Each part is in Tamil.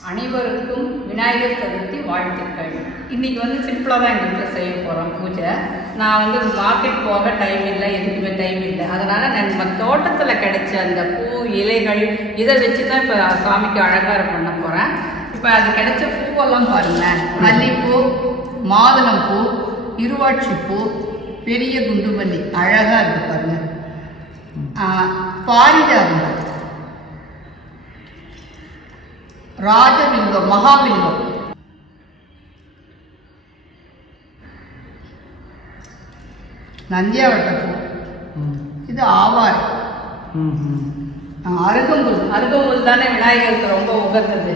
அனைவருக்கும் விநாயகர் சதுர்த்தி வாழ்த்துக்கள். இன்றைக்கி வந்து சிம்பிளாக தான் எங்கள் வீட்டில் செய்ய போகிறோம் பூஜை. நான் வந்து மார்க்கெட் போக டைம் இல்லை எதுக்குமே டைம் இல்லை. அதனால் நான் நம்ம தோட்டத்தில் கிடைச்ச அந்த பூ இலைகள் இதை வச்சு தான் இப்போ சாமிக்கு அழகாரம் பண்ண போகிறேன் இப்போ அது கிடைச்ச பூவெல்லாம் பாருங்களேன். மல்லிப்பூ மாதுளம்பூ இருவாட்சி பூ பெரிய குண்டுமல்லி அழகாக இருக்கு பாருங்கள் ஆ, பாரிஜாதம் ராஜலிங்கம் மகாலிங்கம். நந்தியாவட்டப்பூ இது ஆவாரை. அருகம்புல். அருகம்புல் தானே விநாயகருக்கு ரொம்ப உகந்தது.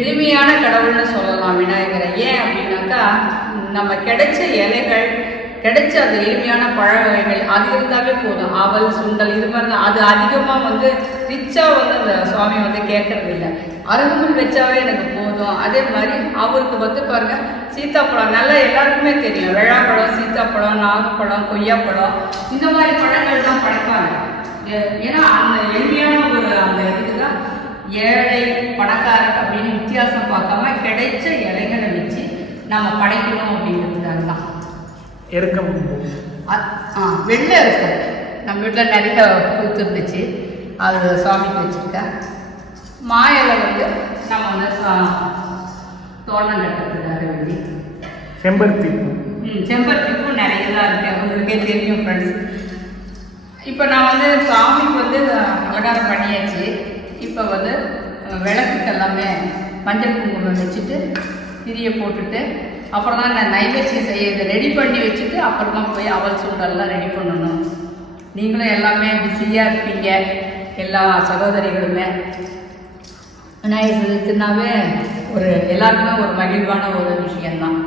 எளிமையான கடவுள்னு சொல்லலாம் விநாயகரை. ஏன் அப்படின்னாக்கா நம்ம கிடைச்ச இலைகள் கிடைச்ச அந்த எளிமையான பழ வகைகள் அது இருந்தாலே போதும். அவல் சுண்டல் இது மாதிரி தான். அது அதிகமாக வந்து ரிச்சாக வந்து அந்த சுவாமி வந்து கேட்கறது இல்லை அருகம்புல் வச்சாவே எனக்கு போதும். அதே மாதிரி அவருக்கு வந்து பாருங்க சீத்தாப்பழம் நல்லா எல்லாருக்குமே தெரியும். வெள்ளாப்பழம் சீத்தாப்பழம் நாகப்பழம் கொய்யாப்பழம் இந்த மாதிரி பழங்கள் தான் படைப்பாங்க. ஏ- ஏன்னா அந்த எளிமையான ஒரு அந்த இதுக்கு தான் ஏழை பணக்காரர் அப்படின்னு வித்தியாசம் பார்க்காம கிடைச்ச இலைகளை வச்சு நம்ம படைக்கணும் அப்படிங்கிறது அ- ஆ வெள்ளை இருக்கும் நம்ம வீட்டில் நிறைய பூத்து இருந்துச்சு அது சுவாமிக்கு வச்சுருக்கேன். மா இலை வந்து நம்ம வந்து தோரணம் கட்டுறதுக்காக வேண்டி. செம்பருத்தி பூ ம் செம்பருத்தி பூ நிறைய தான் இருக்கு. உங்களுக்கே தெரியும் ஃப்ரெண்ட்ஸ் இப்போ நான் வந்து சாமிக்கு வந்து அலங்காரம் பண்ணியாச்சு. இப்போ வந்து விளக்குக்கு எல்லாமே மஞ்சள் குங்குமம் வச்சுட்டு திரியை போட்டுட்டு அப்புறம் தான் நான் நைவேத்தியம் செய்ய இதை ரெடி பண்ணி வச்சுட்டு அப்புறமா போய் அவல் சுண்டெல்லாம் ரெடி பண்ணணும். நீங்களும் எல்லாமே பிஸியாக இருப்பீங்க. எல்லா சகோதரிகளுமே. விநாயகர் சதுர்த்தினாவே ஒரு எல்லாருக்குமே ஒரு மகிழ்வான ஒரு விஷயம்தான்.